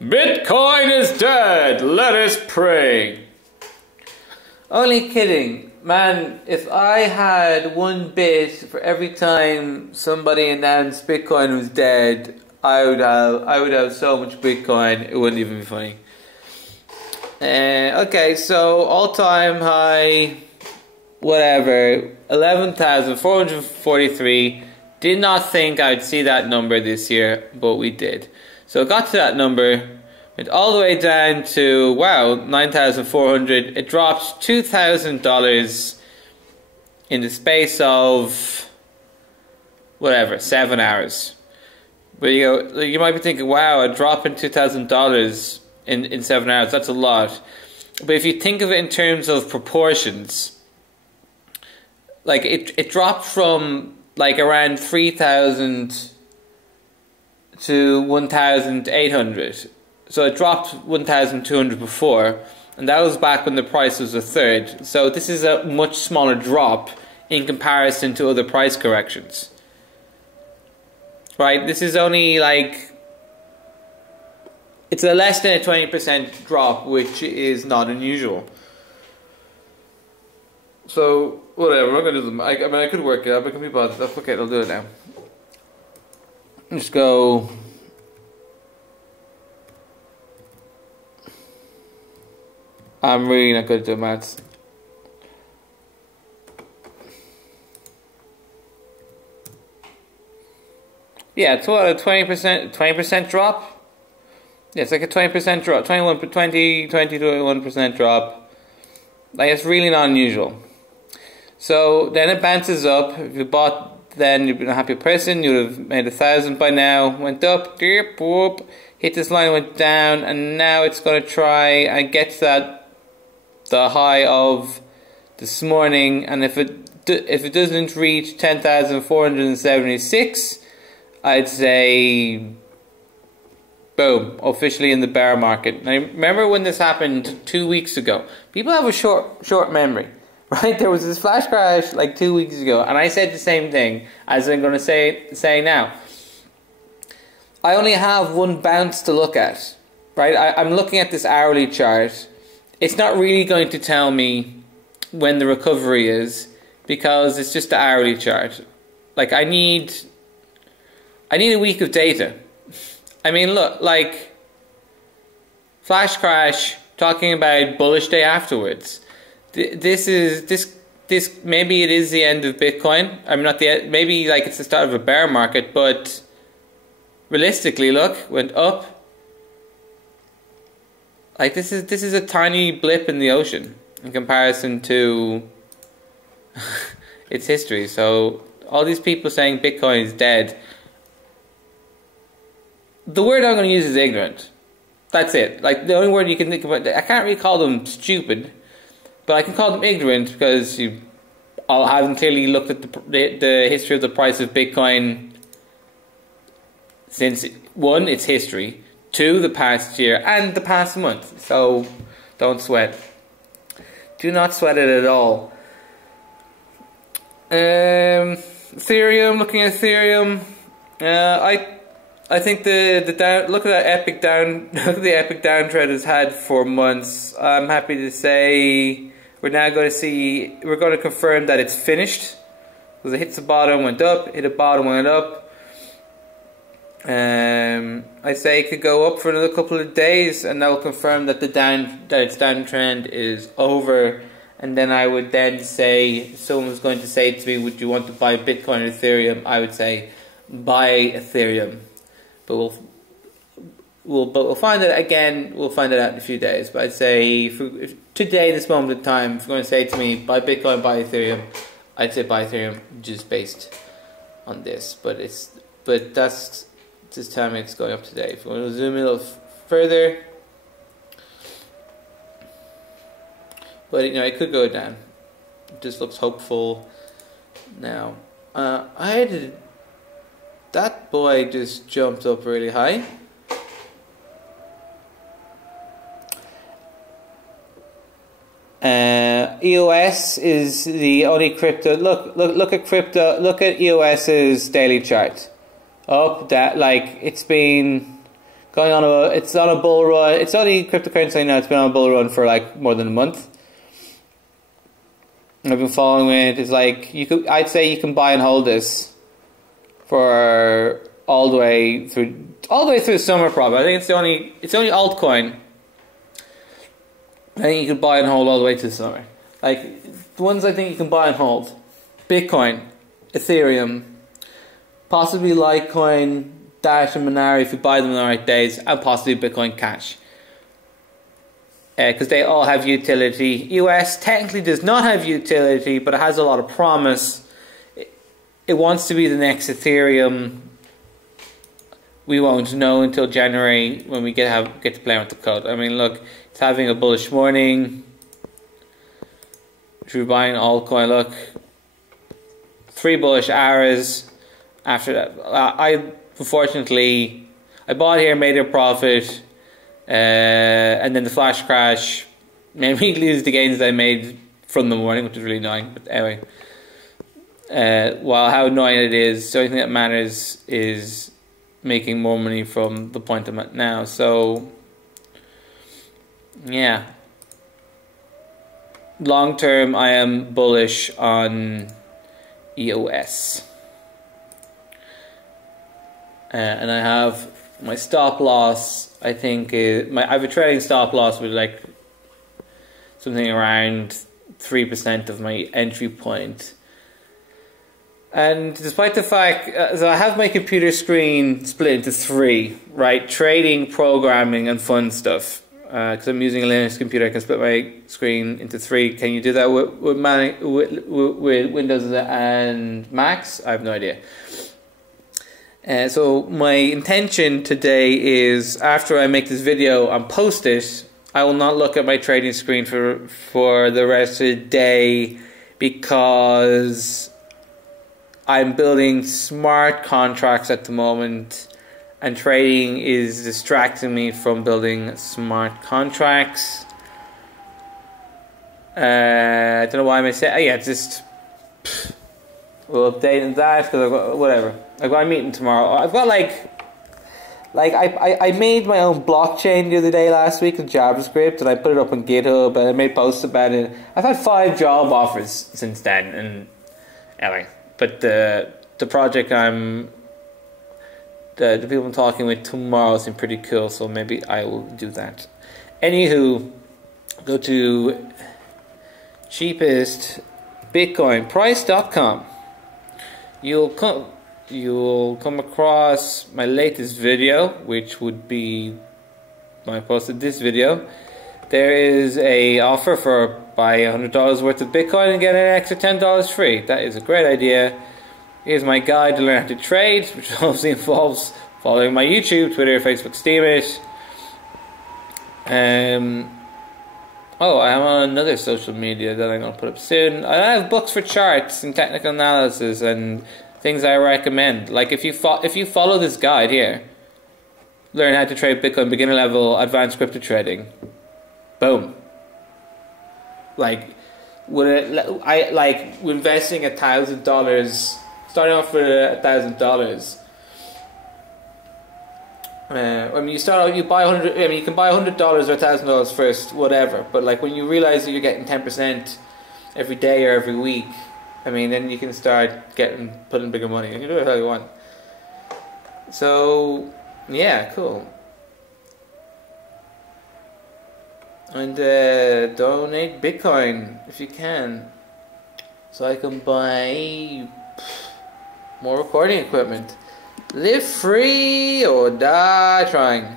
Bitcoin is dead. Let us pray. Only kidding. Man, if I had 1 bit for every time somebody announced Bitcoin was dead, I would have so much Bitcoin, it wouldn't even be funny. Okay, so all-time high, whatever, 11,443. Did not think I'd see that number this year, but we did. So it got to that number, went all the way down to, wow, 9,400. It dropped $2,000 in the space of, whatever, 7 hours. But you might be thinking, wow, a drop in $2,000 in 7 hours, that's a lot. But if you think of it in terms of proportions, like it dropped from like around 3,000 to 1,800. So it dropped 1,200 before, and that was back when the price was a third. So this is a much smaller drop in comparison to other price corrections. Right, this is only like, it's a less than a 20% drop, which is not unusual. So, whatever, I'm not going to do them. I mean, I could work it out, but I can be bothered. Okay, I'll do it now. Just go. I'm really not good at doing maths. Yeah, it's what, a 20% drop? Yeah, it's like a 20% drop, 21% drop. Like, it's really not unusual. So then it bounces up. If you bought then, you've been a happy person, you would have made 1,000 by now. Went up, whoop, hit this line, went down, and now it's going to try and get to the high of this morning. And if it doesn't reach 10,476, I'd say, boom, officially in the bear market. Now, remember when this happened 2 weeks ago? People have a short memory, right? There was this flash crash like 2 weeks ago, and I said the same thing as I'm going to say now. I only have one bounce to look at, right? I'm looking at this hourly chart. It's not really going to tell me when the recovery is, because it's just the hourly chart. Like, I need a week of data. I mean, look, like, flash crash, talking about bullish day afterwards. This maybe it is the end of Bitcoin. I'm not maybe like it's the start of a bear market, but realistically, look, went up. Like, this is a tiny blip in the ocean in comparison to its history. So all these people saying Bitcoin is dead, the word I'm going to use is ignorant. That's it. Like, the only word you can think about, I can't really call them stupid, but I can call them ignorant because you all haven't clearly looked at the history of the price of Bitcoin since, one, its history, two, the past year, and the past month. So don't sweat. Do not sweat it at all. Ethereum, looking at Ethereum, I think the down, look at that epic down, look at the epic downtrend it's had for months. I'm happy to say we're now going to confirm that it's finished, because it hits the bottom, went up, hit a bottom, went up. I say it could go up for another couple of days, and that will confirm that its downtrend is over. And then I would then say, if someone was going to say to me, would you want to buy Bitcoin or Ethereum? I would say, buy Ethereum. But we'll find it again. We'll find it out in a few days. But I'd say if today, this moment in time, if you're going to say to me, buy Bitcoin, buy Ethereum, I'd say buy Ethereum just based on this. But that's just telling me it's going up today. If you want to zoom in a little further, but it could go down. It just looks hopeful now. That boy just jumped up really high. EOS is the only crypto. Look at crypto. Look at EOS's daily chart. Up that, like, it's been going on a, it's on a bull run. It's only cryptocurrency now. It's been on a bull run for like more than a month. I've been following it. It's like I'd say you can buy and hold this for all the way through the summer. Probably. I think it's the only altcoin I think you can buy and hold all the way to the summer. Like the ones I think you can buy and hold: Bitcoin, Ethereum, possibly Litecoin, Dash, and Monero if you buy them on the right days, and possibly Bitcoin Cash. Because they all have utility. US technically does not have utility, but it has a lot of promise. It wants to be the next Ethereum. We won't know until January when we get to play with the code. I mean, look, it's having a bullish morning. If you're buying altcoin, look, 3 bullish hours. After that, unfortunately, I bought here, made a profit. And then the flash crash made me lose the gains that I made from the morning, which is really annoying. But anyway, while how annoying it is, the only thing that matters is making more money from the point I'm at now. So, yeah. Long term, I am bullish on EOS. And I have my stop loss. I think I have a trading stop loss with like something around 3% of my entry point. And despite the fact, so I have my computer screen split into 3, right? Trading, programming, and fun stuff. Because I'm using a Linux computer, I can split my screen into 3. Can you do that with Windows and Macs? I have no idea. So my intention today is, after I make this video and post it, I will not look at my trading screen for the rest of the day, because I'm building smart contracts at the moment, and trading is distracting me from building smart contracts. I don't know why I may say, yeah, just we'll update on that, because I've got whatever. I've got a meeting tomorrow. I've got I made my own blockchain the other day last week with JavaScript, and I put it up on GitHub, and I made posts about it. I've had 5 job offers since then, and anyway. But the project the people I'm talking with tomorrow seem pretty cool, so maybe I will do that. Anywho, go to cheapestbitcoinprice.com. You'll come across my latest video, which would be when I posted this video. There is a offer for buy $100 worth of Bitcoin and get an extra $10 free. That is a great idea. Here's my guide to learn how to trade, which obviously involves following my YouTube, Twitter, Facebook, Steemit. Oh, I'm on another social media that I'm going to put up soon. I have books for charts and technical analysis and things I recommend. Like if you follow this guide here, learn how to trade Bitcoin beginner level, advanced crypto trading. Boom. Like investing $1,000, starting off with $1,000. I mean, you start out, you buy 100. I mean, you can buy $100 or $1,000 first, whatever. But like when you realize that you're getting 10% every day or every week, I mean, then you can start putting bigger money. You can do it how you want. So, yeah, cool. And donate Bitcoin if you can, so I can buy more recording equipment. Live free or die trying.